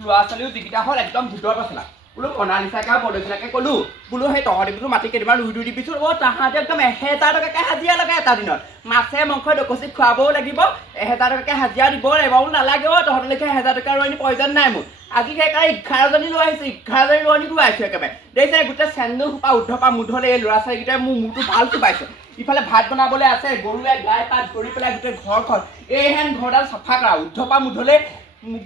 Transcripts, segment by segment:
ল'ৰা ছোৱালীও যিকেইটা হ'ল একদম ভিতৰত আছিলা বোলো মনালিচাকে আৰু বৰদৈচিলাকে ক'লো বোলো সেই তহঁতি বোলো মাটি কেইটামান ৰুই দিবিচোন তাহাঁতে একদম 1000 টকাকৈ হাজিৰা লগাই এটা দিনত মাছে মাংস ডকচি খুৱাবও লাগিব 1000 টকাকৈ হাজিৰা দিবও লাগিব বোলো নালাগে তহঁতৰ লেখীয়া 1000 টকা ৰোৱনী প্ৰয়োজন নাই মোৰ আজি সেইকাৰণে 11জনী লৈ আহিছোঁ 11জনী ৰোৱনী ৰোৱাইছোঁ একেবাৰে দেখিছে গোটেই চেন্দু সোপা উদ্ধপা মুধলে এই ল'ৰা ছোৱালীকেইটাই মোৰ মূৰটো ভাল চুবাইছে ইফালে ভাত বনাবলৈ আছে গৰুৱে গাই পাত ধৰি পেলাই গোটেই ঘৰখন এইহেন ঘৰডাল চাফা কৰা উদ্ধপা মুধলে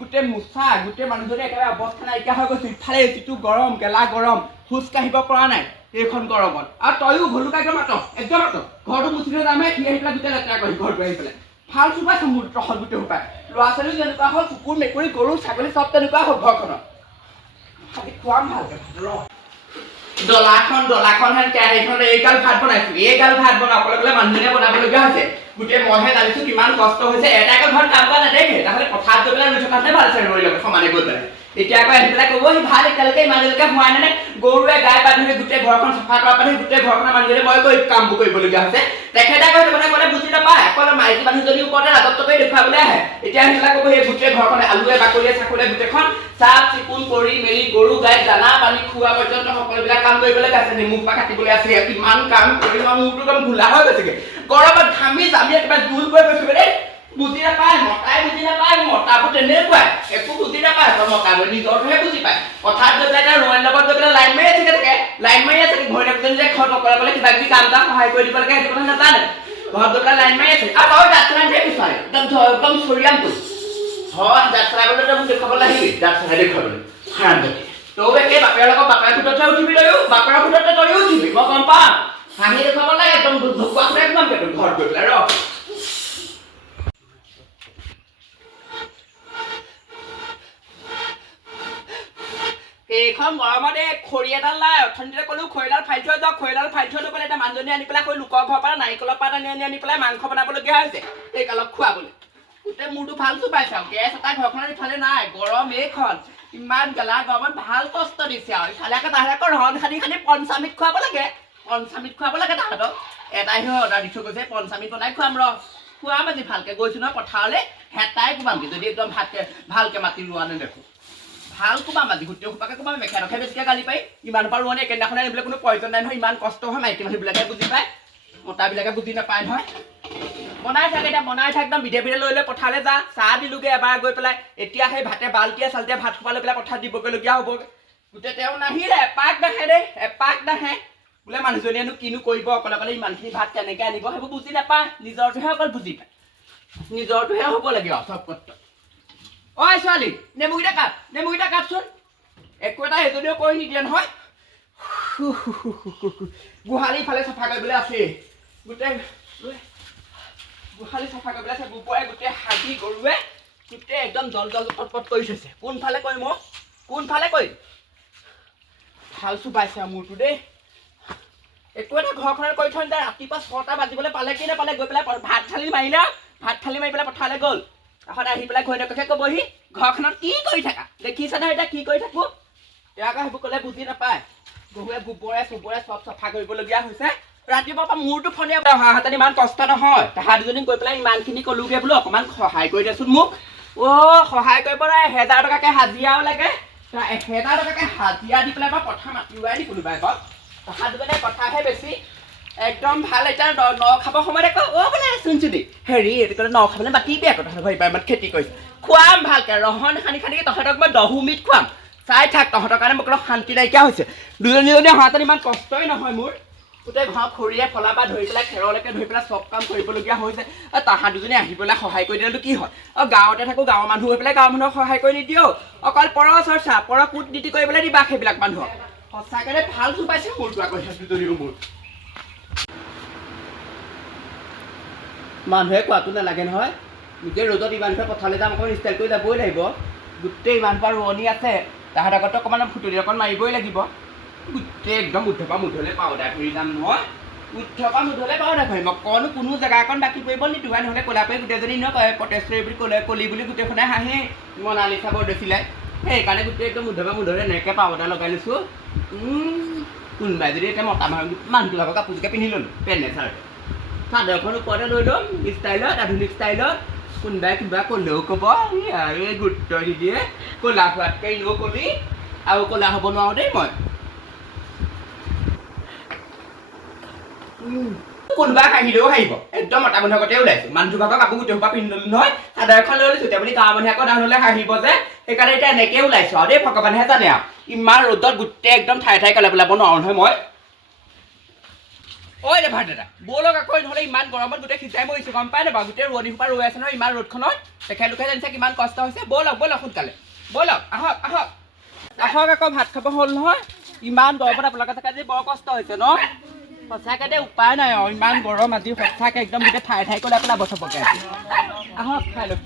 গোটেই মোচা গোটেই মানুহজনী একেবাৰে অৱস্থা নাইকিয়া হৈ গৈছে ইফালে যিটো গৰম গেলা গৰম খোজ কাঢ়িব পৰা নাই এইখন গৰমত আৰু তয়ো ভলুকা একদম মাত ঘৰটো মুচিলে যামহে সি আহি পেলাই গোটেই লেতেৰা কৰি ঘৰটো আহি পেলাই ভাল চুবাইছে মোৰ তহত গোটেই সোপাই ল'ৰা ছোৱালীও যেনেকুৱা হ'ল কুকুৰ মেকুৰী গৰু ছাগলী চব তেনেকুৱা হ'ল ঘৰখনত খালি খুৱাম ভালকৈ ডলাখন হেন কেৰাহীখন এইগাল ভাত বনাইছোঁ এইগাল ভাত বনাবলৈ গ'লে মানুহজনীয়ে বনাবলগীয়া হৈছে গোটেই মইহে জানিছোঁ কিমান কষ্ট হৈছে এটাকৈ ঘৰত কাম কৰা নেদেখে তাহলে পথাৰত গৈ পেলাই ৰুই থকাতে ভাল আছে ৰৈ ল'ব সমানে গৈ পেলাই এতিয়া আকৌ আহি পেলাই ক'ব সি ভাল এতিয়ালৈকে ইমান দেৰিলৈকে হোৱাই নাই গৰুৱে গাই পা ধৰি গোটেই ঘৰখন চাফা কৰা পাতি গোটেই ঘৰখনৰ মানুহজনী মই কৰি কামবোৰ কৰিবলগীয়া হৈছে তেখেতে আকৌ সেইটো কথা ক'লে বুজি নাপায় অকল মাইকী মানুহজনীৰ ওপৰতে ৰাজত্ব কৰি দেখুৱাবলৈ আহে এতিয়া আহি পেলাই ক'ব সেই গোটেই ঘৰখনে আলুৱে বাকলিয়ে চাকলিয়ে গোটেইখন চাফ চিকুণ কৰি মেলি গৰু গাই দানা পানী খোৱা পৰ্যন্ত সকলোবিলাক কাম কৰিবলৈ আছে নেমু পা কাটিবলৈ আছে কিমান কাম কৰি মোৰটো একদম ভোলা হৈ গৈছেগৈ গৰমত ঘামি জামি একেবাৰে জোল কৰি গৈছোঁ দেই বুজি নাপায় মতাই বুজি নাপায় মতাবোৰ তেনেকুৱাই একো বুজি নাপায় মতাবোৰ নিজৰটোহে বুজি পায় পথাৰত গৈ পেলাই তাৰ ৰোৱনীৰ লগত গৈ পেলাই লাইন মাৰি আছে থাকে লাইন মাৰি আছে ঘৈণীয়েকজনী যে ঘৰত অকলে কিবা কিবি কাম সহায় কৰি দিব লাগে সেইটো কথা নাজানে ঘৰত গৈ পেলাই লাইন মাৰি আছে আৰু তই দাঁত চলাই দিয়ে বিচাৰে একদম চৰিয়ামটো হয় দাঁত চলাবলৈ তই মোক দেখুৱাবলৈ আহিবি দাঁত চলাই দেখুৱাবলৈ হাৰাম যদি তই একে বাপেৰ লগত বাপেৰ ফুটতহে উঠিবি তয়ো বাপেৰ ফুটতে তয়ো উঠিবি মই গম পাম হাঁহি দেখুৱাব লাগে একদম ঢকুৱা খুৱাই একদম ঘৰত গৈ পেলাই ৰ এইখন গৰমত এই খৰি এডাল নাই অথনিতে ক'লো খৰিডাল ফালি থৈ যাওক খৰিডাল ফালি থৈ নগ'লে এতিয়া মানুহজনী আনি পেলাই সেই লোকৰ ঘৰৰ পৰা নাৰিকলৰ পাত আনি পেলাই মাংস বনাবলগীয়া হৈছে এই কালত খুৱাবলৈ গোটেই মূৰটো ভাল চুপাইছে আৰু গেছ এটা ঘৰখনত ইফালে নাই গৰম এইখন ইমান গেলা গৰমত ভাল কষ্ট দিছে আৰু ইফালে আকৌ তাহাঁতে আকৌ ৰহন খানি পঞ্চামৃত খুৱাব লাগে তাহাঁতক এটাই অৰ্ডাৰ দি থৈ গৈছে পঞ্চামৃত বনাই খুৱাম খুৱাম আজি ভালকৈ গৈছোঁ নহয় পথাৰলৈ হেতাই কোবামগৈ যদি একদম ভালকৈ মাতি ৰোৱা নেদেখোঁ ভাল কোবাম আজি গোটেই সোপাকে কোবাম মেখেলাখে বেছিকৈ গালি পাই ইমান পৰা ৰোৱনী একেদিনাখনে আনিবলৈ কোনো প্ৰয়োজন নাই নহয় ইমান কষ্ট হয় মাইকী মানুহবিলাকে বুজি পায় মতাবিলাকে বুজি নাপায় নহয় বনাই থাক এতিয়া বনাই থাক একদম বিধে বিধে লৈ পথাৰলৈ যা চাহ দিলোগৈ এবাৰ গৈ পেলাই এতিয়া সেই ভাতে বাল্টিয়ে চাল্টিয়ে ভাত খোপা লৈ পেলাই পথাৰত দিবগৈলগীয়া হ'ব গোটেই তেওঁ নাহিলে এপাক নাহে বোলে মানুহজনীয়েনো কিনো কৰিব অকলে ইমানখিনি ভাত কেনেকৈ আনিব সেইবোৰ বুজি নাপায় নিজৰটোহে অকল বুজি পায় নিজৰটোহে হ'ব লাগে আৰু চব কষ্ট ঐ ছোৱালী নেমুকেইটা কাটচোন একো এটা সেইজনীও কৰি নিদিয়ে নহয় গোহালি ইফালে চাফা কৰিবলৈ আছে গোটেই গোহালি চাফা কৰিবলৈ আছে গোবৰে গোটেই হাগি গৰুৱে গোটেই একদম জল পটপট কৰি থৈছে কোনফালে কৰিম কোনফালে কৰিম ভাল চুবাইছে আৰু মোৰটো দেই একো এটা ঘৰখনত কৰি থৈ নিদিয়ে ৰাতিপুৱা 6টা বাজিবলৈ পালে কি নাপালে গৈ পেলাই ভাত থালি মাৰি পেলাই পথাৰলৈ গ'ল এখন আহি পেলাই ঘৈণীয়েককে ক'বহি ঘৰখনত কি কৰি থাকা দেখিছা নহয় এতিয়া কি কৰি থাকোঁ তেওঁ আকৌ সেইবোৰ ক'লে বুজি নাপায় গৰুৱে গোবৰে চুবৰে চব চাফা কৰিবলগীয়া হৈছে ৰাতিপুৱাৰ পৰা মোৰটো ফণীয়ে অহাহেঁতেন ইমান কষ্ট নহয় তাহাঁত দুজনী গৈ পেলাই ইমানখিনি ক'লোগৈ বোলো অকণমান সহায় কৰি দেচোন মোক সহায় কৰিব নাই 1000 টকাকৈ হাজিৰাও লাগে 1000 টকাকৈ হাজিৰা দি পেলাই বা পথাৰ মাতি ৰোৱাই দি কোনোবাই কওক তাহাঁত দুজনে কথাহে বেছি একদম ভাল এতিয়া ন খাব সময়ত আকৌ বোলে চোনচুনি হেৰি এইটো ক'লে ন খাবলৈ মাতিবি আকৌ তহঁতৰ ঘৰ ইমান খেতি কৰিছে খুৱাম ভালকৈ ৰহন খানি তহঁতক মই দহুমিত খুৱাম চাই থাক তহঁতৰ কাৰণে মোক অলপ শান্তি নাইকিয়া হৈছে দুজনী অহাহেঁতেন ইমান কষ্টই নহয় মোৰ গোটেই ঘৰ খৰিয়ে ফলা পৰা ধৰি পেলাই খেৰলৈকে ধৰি পেলাই চব কাম কৰিবলগীয়া হৈছে তাহাঁত দুজনী আহি পেলাই সহায় কৰি দিলেতো কি হয় গাঁৱতে থাকোঁ গাঁৱৰ মানুহ হৈ পেলাই গাঁৱৰ মানুহক সহায় কৰি নিদিওঁ অকল পৰ চৰ্চা পৰ কূটনীতি কৰিবলৈ দিবা সেইবিলাক মানুহক সঁচাকৈ ভাল চুপাইছে মোৰটো আকৌ দুজনীও মোৰ মানুহে কোৱাটো নালাগে নহয় নিজে ৰ'দত ইমানকৈ পথাৰলৈ যাম অকণমান ষ্টাইল কৰি যাবই লাগিব গোটেই ইমান পৰা ৰোৱনী আছে তাহাঁত আগতো অকণমান ফুটলি অকণ মাৰিবই লাগিব গোটেই একদম উদ্ধপা মুধলৈ পাউডাৰ কৰি যাম মই উদ্ধপা মুধলৈ পাউডাৰ কৰিম অকণো কোনো জেগা অকণ বাকী কৰিব নিদিওঁ নহ'লে ক'লা পৰি গোটেইজনী প্ৰটেষ্টৰী বুলি কলি বুলি গোটেইখনে হাঁহি মনালিচা বৰদৈচিলাই সেইকাৰণে গোটেই একদম উদ্ধপা মুধলৈ এনেকৈ পাউডাৰ লগাই লৈছোঁ কোনোবাই যদি এতিয়া মতা মানুহটো ভাগৰ কাপোৰযোৰকে পিন্ধি ল'লোঁ পেণ্টে চাৰ্টে চাদৰখন ওপৰতে লৈ ল'ম ষ্টাইলত আধুনিক ষ্টাইলত কোনোবাই কিবা ক'লেও ক'ব এই গুৰুত্ব নিদিয়ে ক'লা হোৱাতকৈ এনেও ক'লি আৰু ক'লা হ'ব নোৱাৰো দেই মই কোনোবাই হাঁহিলেও হাঁহিব একদম মতা মানুহৰ আগতে ওলাইছো মানুহটো ভাগৰ কাপোৰ গোটেই সোপা পিন্ধি ল'লো নহয় চাদৰ এখন লৈ লৈছো এতিয়া বুলি গাঁৱৰ মানুহে আকৌ ডাঙৰলৈ হাঁহিব যে সেইকাৰণে এতিয়া এনেকৈ ওলাইছো আৰু দেই ভগৱানেহে জানে আৰু ইমান ৰ'দত গোটেই একদম ঠাই ঠাই ক'লে পেলাব নোৱাৰো নহয় মই ঐ দে ভাত দাদা ব'লক আকৌ নহ'লে ইমান গৰমত গোটেই সিজাই মৰিছোঁ গম পাই নাপাওঁ গোটেই ৰোৱনী সোপা ৰৈ আছে নহয় ইমান ৰ'দখনত তেখেতলোকে জানিছে কিমান কষ্ট হৈছে ব'লক ব'লক সোনকালে ব'লক আহক আহক আহক আকৌ ভাত খাব হ'ল নহয় ইমান গৰমত আপোনালোকে চাগে আজি বৰ কষ্ট হৈছে ন সঁচাকৈ দেই উপায় নাই আৰু ইমান গৰম আজি সঁচাকৈ একদম গোটেই ঠাই ঠাই ক'লে পেলাব চবকে আহক খাই লওক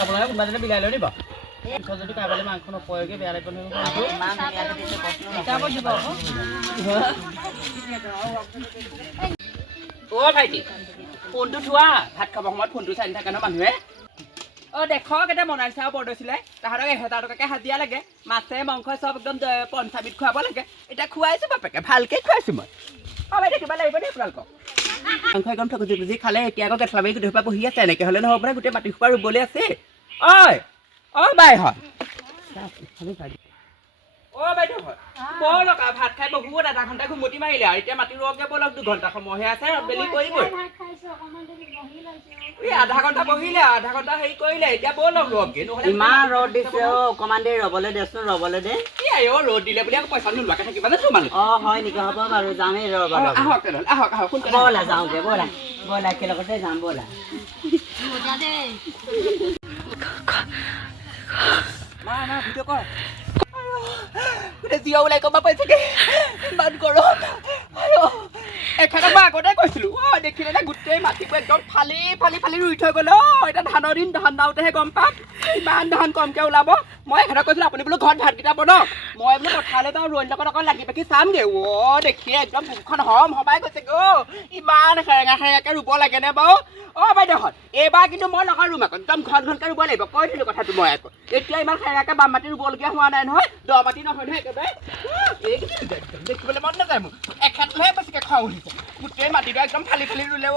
আপোনালোকে কোনোবা দিনা বিলাই লৈ দিব যদি কাৰোবালৈ মাংস নপৰেগে বেয়া লাগিব নহয় ভাইটি ফোনটো থোৱা ভাত খাবৰ সময়ত ফোনটো চাই নাথাকে ন মানুহে দেখক এতিয়া বনাইছে আৰু বৰদৈছিলে তাহাঁতক 1000 টকাকৈ হাজিৰা লাগে মাছে মাংসই চব একদম 50 খুৱাব লাগে এতিয়া খুৱাইছোঁ বাপেকে ভালকৈ খুৱাইছোঁ মই বাইদেউ কিবা লাগিব দেই আপোনালোকক মাংস একদম ঠকুজি খুজি খালে এতিয়া আকৌ কেঁচা বাৰী গোটেই সোপা বহি আছে এনেকৈ হ'লে নহ'ব মানে গোটেই মাটি সোপা ৰুবলৈ আছে বাই হয় বাইদেউ হয় ব'লক ভাত খাই বহুত আধা ঘণ্টা ঘুমতি মাৰিলে আৰু এতিয়া মাটি ৰুৱকে ব'লক 2 ঘণ্টা সময়হে আছে বেলি কৰিবই আধা ঘণ্টা বহিলে আধা ঘণ্টা হেৰি কৰিলে এতিয়া ব'লক ৰুৱকে নহ'লে ইমান ৰ'দ দিছে অকণমান দেৰি ৰ'বলৈ দেচোন ৰ'বলৈ দে কি ৰ'দ দিলে বুলি আকৌ পইচা নোলোৱাকৈ থাকিবা নে তোমালোক হয় নেকি হ'ব বাৰু যামেই ৰ'বা আহক তেনেহ'লে আহক সোনকালে ব'লা যাওঁগে ব'লা ব'লা একেলগতে যাম ব'লা ভিডিঅ' কৰ গোটেই জিয়া ওলাই ক'ব পাইছেগে ইমান গৰম এখেতক মই আগতে কৈছিলোঁ দেখিলে নে গোটেই মাটিবোৰ একদম ফালি ফালি ফালি ৰুই থৈ গ'ল এতিয়া ধানৰ দিন ধান দাওঁতেহে গম পাম ইমান ধান কমকৈ ওলাব মই এখেতক কৈছিলোঁ আপুনি বোলো ঘৰত ভাতকেইটা বনাওক মই বোলো পথাৰলৈ যাওঁ ৰোৱনীৰ লগত অকণ লাগি পাকি চামগৈ দেখিয়ে একদম মুখখন হমাই গৈছেগৈ ইমান সেৰেঙা সেৰেঙাকৈ ৰুব লাগেনে বাৰু বাইদেউহঁত এইবাৰ কিন্তু মই লগা ৰুম আকৌ একদম ঘন ঘনকৈ ৰুব লাগিব কৈ দিলোঁ কথাটো মই আকৌ এতিয়া ইমান সেৰেঙাকৈ বাম মাটি ৰুবলগীয়া হোৱা নাই নহয় দ মাটি নহয় নহয় একেবাৰে দেখিবলৈ মন নাযায় মোৰ এখেতলৈহে বেছিকৈ খং উঠিছে গোটেই মাটিটো একদম ফালি ফালি ৰুলে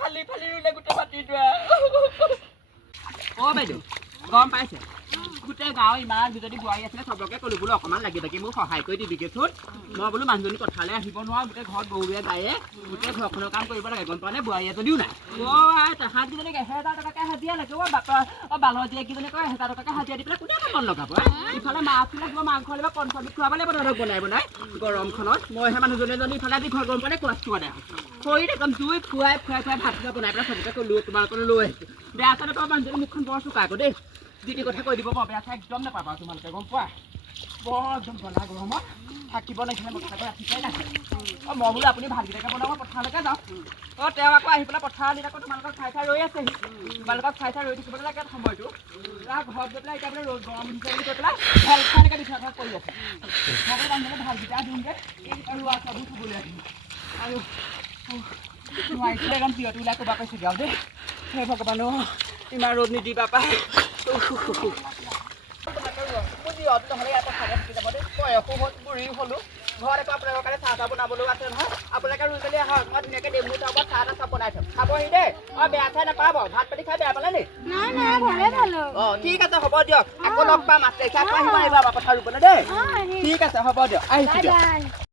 ফালি ফালি ৰুলে গোটেই মাটিটো বাইদেউ গম পাইছে গোটেই গাঁও ইমান দুজনী বোৱাৰী আছিলে চবকে ক'লোঁ বোলো অকণমান লাগি থাকি মোক সহায় কৰি দিবিগৈচোন মই বোলো মানুহজনী পথাৰলৈ আহিব নোৱাৰোঁ গোটেই ঘৰত গৰুৱে গায়ে গোটেই ঘৰখনৰ কাম কৰিব লাগে গম পোৱা নে বোৱাৰী এজনীও নাই তাহাঁতকেইজনীক 1000 টকাকৈ হাজিৰা লাগে বালৰ জীয়েককেইজনী কয় 1000 টকাকৈ হাজিৰা দি পেলাই কোনে মন লগাব ইফালে মাছ লাগিব মাংস লাগিব 50 খুৱাব লাগিব ধৰক বনাই গৰমখনত মইহে মানুহজনী এজনী ইফালে আজি ঘৰ গৰম পোৱা নাই কোৱাটো মানে খৰিত একদম জুই খুৱাই ভাতকেইটা বনাই পেলাই চবকে ক'লোঁ তোমালোকলৈ লৈ আহিছোঁ বেয়া চাই নাপাওঁ মানুহজনী মুখখন বৰ চোকা আকৌ দেই যি টি কথা কৈ দিব বেয়া চাই একদম নাপাবা তোমালোকে গম পোৱা বৰ একদম গলা গৰমত থাকিব লাগিছিলে মোটাকৈ ৰাতিপুৱাই নাহে মই বোলো আপুনি ভাতকেইটাকে বনাব পথাৰলৈকে যাওঁ তেওঁ আকৌ আহি পেলাই পথাৰ দিন আকৌ তোমালোকক খাই ৰৈ আছেহি তোমালোকক খাই ৰৈ থাকিবলৈ লাগে সময়টো ঘৰত গৈ পেলাই এতিয়া বোলে ৰ'দ গৰম উঠিছে বুলি কৈ পেলাই ভাল খাই এনেকৈ বিচনা কৰি আছে মই মানুহজনে ভাতকেইটা দিওঁগৈ ৰোৱা চাবোৰ থ'বলৈ আহিম আৰু নোৱাৰিছিলে একদম প্ৰিয়টো ওলাই ক'বা কৈছেগৈ আৰু দেই সেই ভগৱানো ইমান ৰ'দ নিদিবা পাই বুঢ়ী হ'লো ঘৰত আকৌ আপোনালোকৰ কাৰণে চাহ বনাবলৈও আছে নহয় আপোনালোকে ৰুই মেলি আহক মই ধুনীয়াকৈ নেমু টাবত চাহ চব বনাই থ'ম খাবহি দেই বেয়া চাই নাপাব ভাত পানী খাই বেয়া পালে নি ঠিক আছে হ'ব দিয়ক আকৌ লগ পাম আছে আহিব আমাৰ পথাৰ ৰুবলৈ দেই ঠিক আছে হ'ব দিয়ক আহিছোঁ দিয়ক